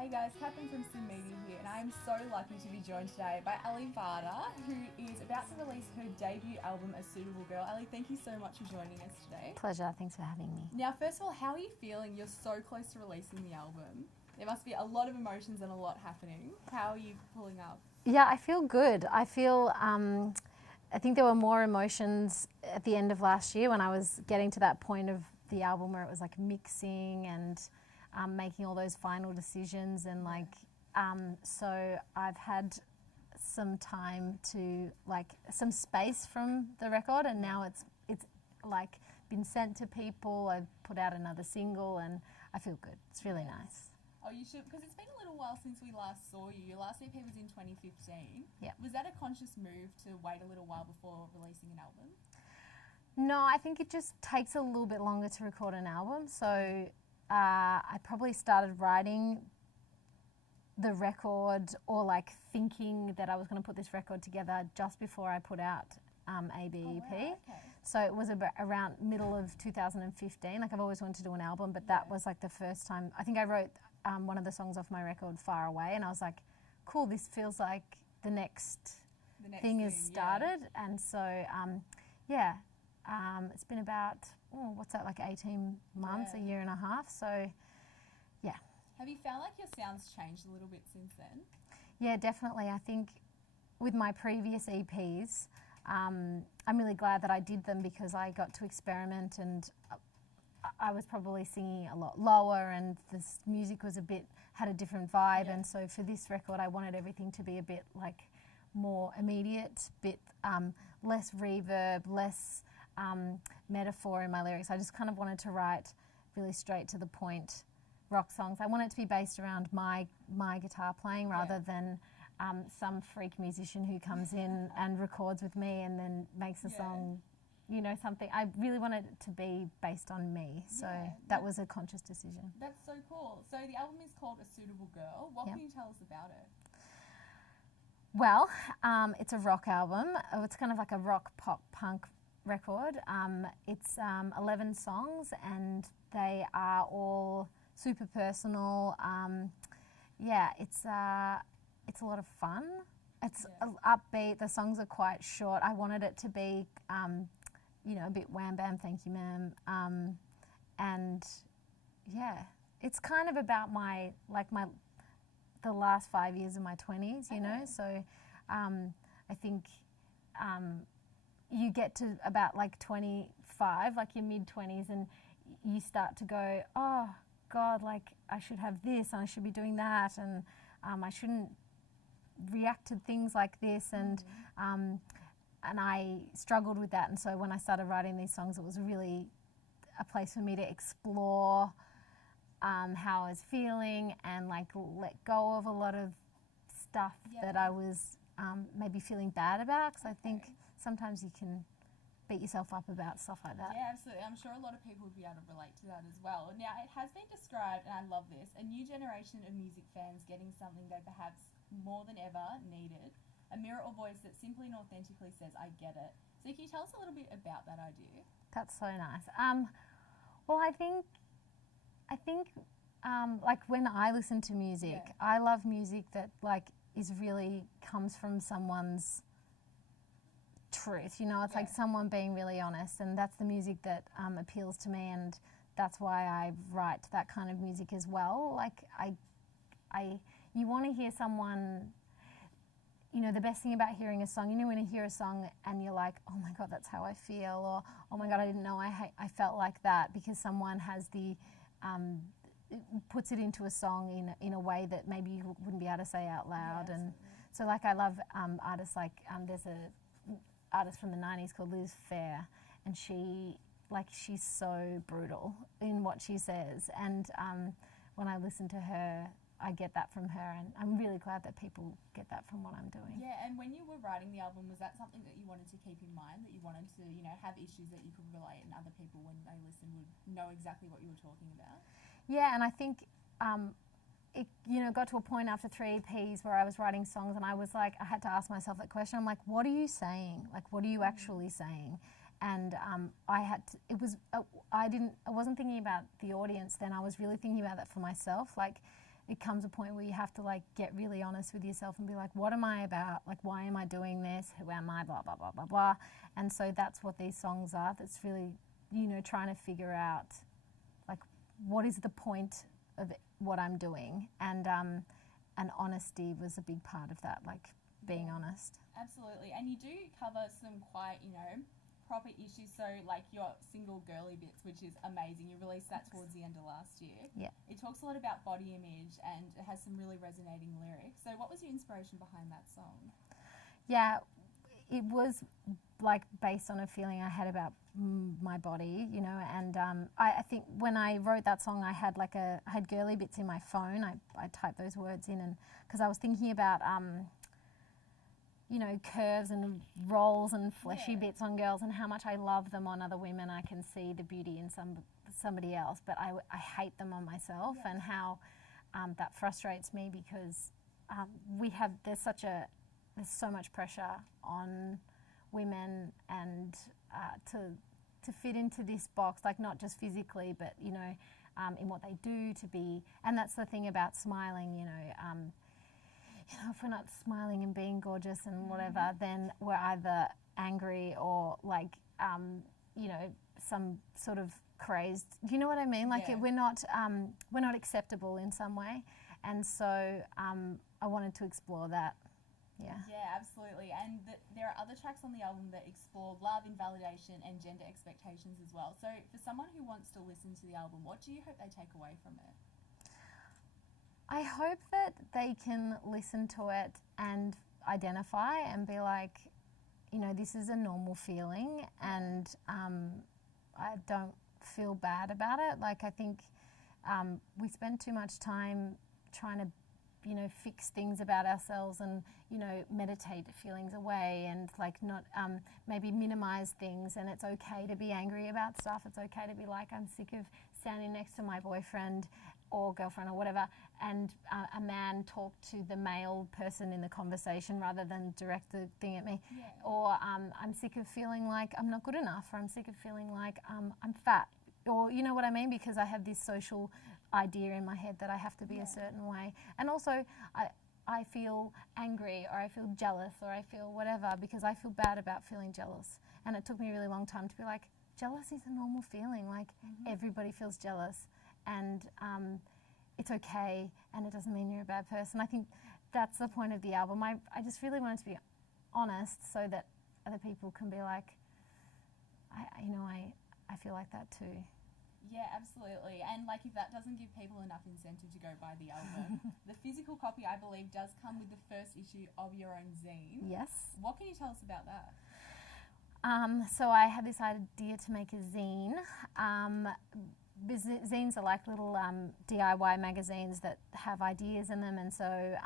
Hey guys, Katherine from synmedia here, and I am so lucky to be joined today by Ali Barter, who is about to release her debut album, A Suitable Girl. Ali, thank you so much for joining us today. Pleasure, thanks for having me. Now, first of all, how are you feeling? You're so close to releasing the album. There must be a lot of emotions and a lot happening. How are you pulling up? Yeah, I feel good. I feel, I think there were more emotions at the end of last year when I was getting to that point of the album where it was like mixing and making all those final decisions and so I've had some time to some space from the record, and now it's like been sent to people. I've put out another single and I feel good. It's really nice. Oh, you should, because it's been a little while since we last saw you. Your last EP was in 2015. Yeah. Was that a conscious move to wait a little while before releasing an album? No, I think it just takes a little bit longer to record an album. So I probably started writing the record or thinking that I was going to put this record together just before I put out ABEP. Oh, wow, okay. So it was around middle of 2015. I've always wanted to do an album, but that was the first time. I think I wrote one of the songs off my record, Far Away, and I was like, cool, this feels like the next thing has started. Yeah. And so, it's been about, 18 months, a year and a half. So, yeah. Have you found your sound's changed a little bit since then? Yeah, definitely. I think with my previous EPs, I'm really glad that I did them because I got to experiment, and I was probably singing a lot lower, and this music was had a different vibe. Yeah. And so for this record, I wanted everything to be a bit more immediate, less reverb, less metaphor in my lyrics. I just kind of wanted to write really straight to the point rock songs. I want it to be based around my guitar playing rather than some freak musician who comes in and records with me and then makes a song, something. I really want it to be based on me. So that was a conscious decision. That's so cool. So the album is called A Suitable Girl. What can you tell us about it? Well, it's a rock album. It's kind of like a rock, pop, punk record. It's 11 songs and they are all super personal. It's a lot of fun. It's upbeat. The songs are quite short. I wanted it to be, a bit wham bam, thank you ma'am. It's kind of about the last 5 years of my 20s, you know. So I think you get to about 25, your mid-20s, and you start to go, oh God, I should have this and I should be doing that, and I shouldn't react to things like this, and I struggled with that. And so when I started writing these songs, it was really a place for me to explore how I was feeling and let go of a lot of stuff that I was maybe feeling bad about, because I think sometimes you can beat yourself up about stuff like that. Yeah, absolutely. I'm sure a lot of people would be able to relate to that as well. Now, it has been described, and I love this, a new generation of music fans getting something they perhaps more than ever needed, a mirror or voice that simply and authentically says, I get it. So can you tell us a little bit about that idea? That's so nice. Well, I think when I listen to music, I love music that is really comes from someone's truth, it's someone being really honest, and that's the music that appeals to me, and that's why I write that kind of music as well. You want to hear someone, the best thing about hearing a song, when you hear a song and you're like, oh my God, that's how I feel, or oh my God, I didn't know I felt like that, because someone has puts it into a song in a way that maybe you wouldn't be able to say out loud. Yeah, and so I love artists there's a artist from the 90s called Liz Phair, and she's so brutal in what she says, and when I listen to her, I get that from her, and I'm really glad that people get that from what I'm doing. Yeah, and when you were writing the album, was that something that you wanted to keep in mind, that you wanted to, have issues that you could relate, and other people, when they listen, would know exactly what you were talking about? Yeah, and I think it got to a point after 3 EPs where I was writing songs, and I was I had to ask myself that question. I'm like, what are you saying? What are you actually saying? And I wasn't thinking about the audience then. I was really thinking about that for myself. it comes a point where you have to like get really honest with yourself and be like, what am I about? Like, why am I doing this? Who am I? Blah, blah, blah, blah, blah. And so that's what these songs are. That's really, you know, trying to figure out like, what is the point of what I'm doing? And honesty was a big part of that, like being honest. Absolutely. And you do cover some quite, you know, proper issues. So like your single Girly Bits, which is amazing. You released that towards the end of last year. Yeah. It talks a lot about body image and it has some really resonating lyrics. So what was your inspiration behind that song? Yeah, it was like based on a feeling I had about my body, you know, and I think when I wrote that song, I had Girly Bits in my phone. I typed those words in, and because I was thinking about you know, curves and rolls and fleshy bits on girls and how much I love them on other women. I can see the beauty in somebody else, but I hate them on myself, and how that frustrates me because there's so much pressure on women and to fit into this box, like not just physically, but you know, in what they do to be. And that's the thing about smiling, you know, if we're not smiling and being gorgeous and whatever, then we're either angry or like, you know, some sort of crazed. Do you know what I mean? Like we're not acceptable in some way, and so I wanted to explore that. Yeah. Yeah, absolutely. And there are other tracks on the album that explore love, invalidation, and gender expectations as well. So for someone who wants to listen to the album, what do you hope they take away from it? I hope that they can listen to it and identify and be like, you know, this is a normal feeling, and I don't feel bad about it. Like, I think we spend too much time trying to, you know, fix things about ourselves and, you know, meditate feelings away and like not maybe minimize things. And it's okay to be angry about stuff. It's okay to be like, I'm sick of standing next to my boyfriend or girlfriend or whatever, and a man talk to the male person in the conversation rather than direct the thing at me. Yeah. Or I'm sick of feeling like I'm not good enough, or I'm sick of feeling like I'm fat, or you know what I mean, because I have this social idea in my head that I have to be a certain way. And also I feel angry, or I feel jealous, or I feel whatever, because I feel bad about feeling jealous. And it took me a really long time to be like, jealous is a normal feeling, like everybody feels jealous, and it's okay, and it doesn't mean you're a bad person. I think that's the point of the album. I just really wanted to be honest so that other people can be like, I feel like that too. Yeah, absolutely. And like, if that doesn't give people enough incentive to go buy the album, the physical copy, I believe, does come with the first issue of your own zine. Yes. What can you tell us about that? So I had this idea to make a zine. Zines are like little DIY magazines that have ideas in them, and so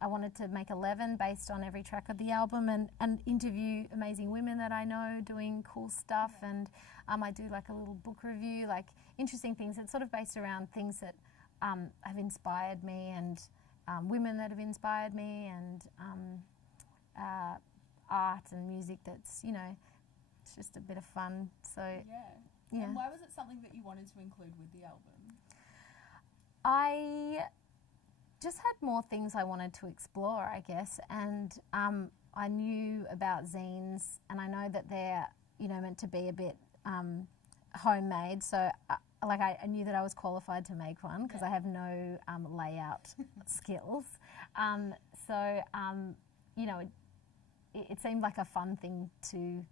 I wanted to make 11 based on every track of the album, and interview amazing women that I know doing cool stuff, and I do like a little book review, like interesting things. It's sort of based around things that have inspired me, and women that have inspired me, and art and music that's, you know, it's just a bit of fun. So yeah. And why was it something that you wanted to include with the album? I just had more things I wanted to explore, I guess, and I knew about zines, and I know that they're, you know, meant to be a bit homemade, so I knew that I was qualified to make one because I have no layout skills. You know, it seemed like a fun thing to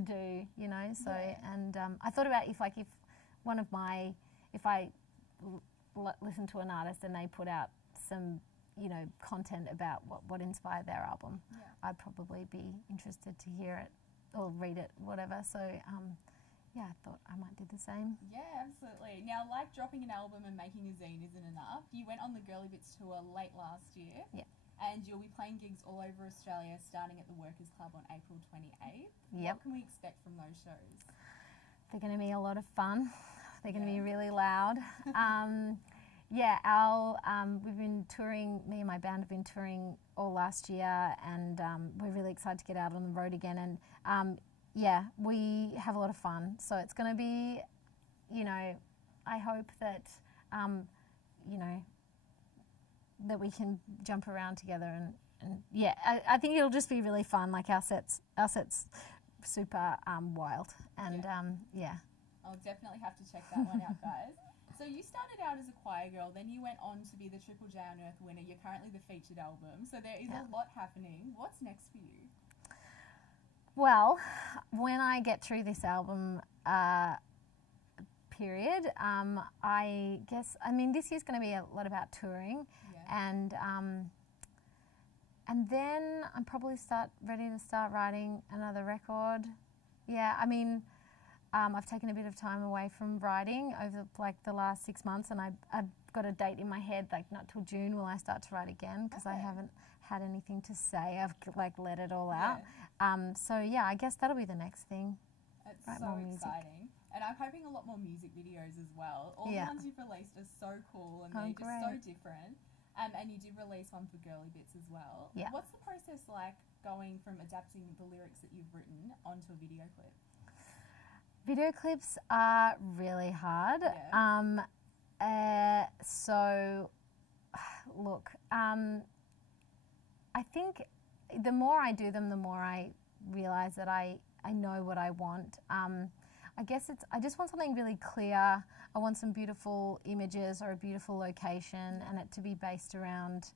do, you know. So and I thought about if I listen to an artist and they put out some, you know, content about what inspired their album, I'd probably be interested to hear it or read it, whatever. So I thought I might do the same. Yeah, absolutely. Now, like dropping an album and making a zine isn't enough, you went on the Girly Bits tour late last year. Yeah. And you'll be playing gigs all over Australia, starting at the Workers Club on April 28th. Yep. What can we expect from those shows? They're going to be a lot of fun. They're going to be really loud. We've been touring, me and my band have been touring all last year, and we're really excited to get out on the road again. And we have a lot of fun. So it's going to be, you know, I hope that, you know, that we can jump around together and yeah, I think it'll just be really fun. Like our set's super wild and yeah. I'll definitely have to check that one out, guys. So you started out as a choir girl, then you went on to be the Triple J on Earth winner. You're currently the featured album, so there is a lot happening. What's next for you? Well, when I get through this album period, I guess, I mean, this year's going to be a lot about touring, and then I'm probably ready to start writing another record. Yeah, I mean, I've taken a bit of time away from writing over like the last 6 months, and I've got a date in my head, like not till June will I start to write again, because I haven't had anything to say. I've like let it all out. So yeah, I guess that'll be the next thing. It's so exciting. And I'm hoping a lot more music videos as well. All the ones you've released are so cool and they're just so different. And you did release one for Girly Bits as well. Yeah. What's the process like going from adapting the lyrics that you've written onto a video clip? Video clips are really hard. So, look, I think the more I do them, the more I realise that I know what I want. I guess I just want something really clear. I want some beautiful images or a beautiful location, and it to be based around,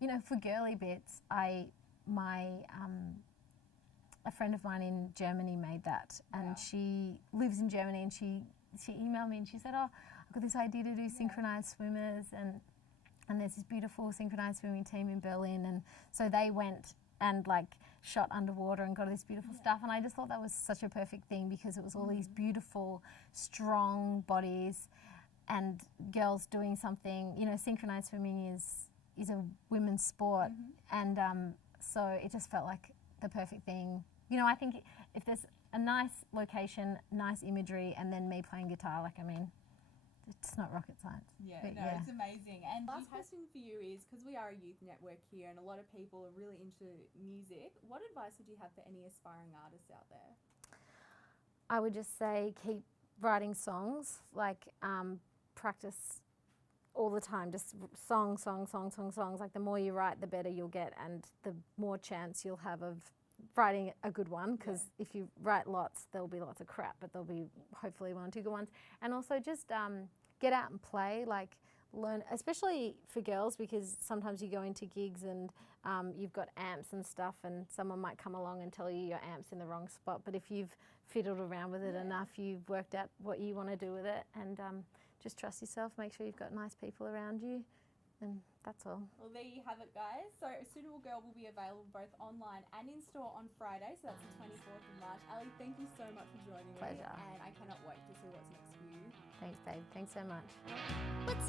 you know, for Girly Bits, a friend of mine in Germany made that, and she lives in Germany, and she emailed me and she said, oh, I've got this idea to do synchronized swimmers, and there's this beautiful synchronized swimming team in Berlin, and so they went and like shot underwater and got all this beautiful stuff, and I just thought that was such a perfect thing, because it was all these beautiful, strong bodies and girls doing something. You know, synchronized swimming is a women's sport, and so it just felt like the perfect thing. You know, I think if there's a nice location, nice imagery, and then me playing guitar, like, I mean, it's not rocket science. It's amazing. And last question for you is, because we are a youth network here and a lot of people are really into music, what advice would you have for any aspiring artists out there? I would just say keep writing songs, like practice all the time, just songs. Like the more you write, the better you'll get, and the more chance you'll have of writing a good one, because if you write lots, there'll be lots of crap, but there'll be hopefully one or two good ones. And also just get out and play, like learn, especially for girls, because sometimes you go into gigs and you've got amps and stuff, and someone might come along and tell you your amp's in the wrong spot, but if you've fiddled around with it enough, you've worked out what you want to do with it, and just trust yourself, make sure you've got nice people around you, and that's all. Well, there you have it, guys. So A Suitable Girl will be available both online and in store on Friday, so that's the 24th of March. Ali, thank you so much for joining me. Pleasure. And I cannot wait to see what's next for you. Thanks, babe. Thanks so much. What's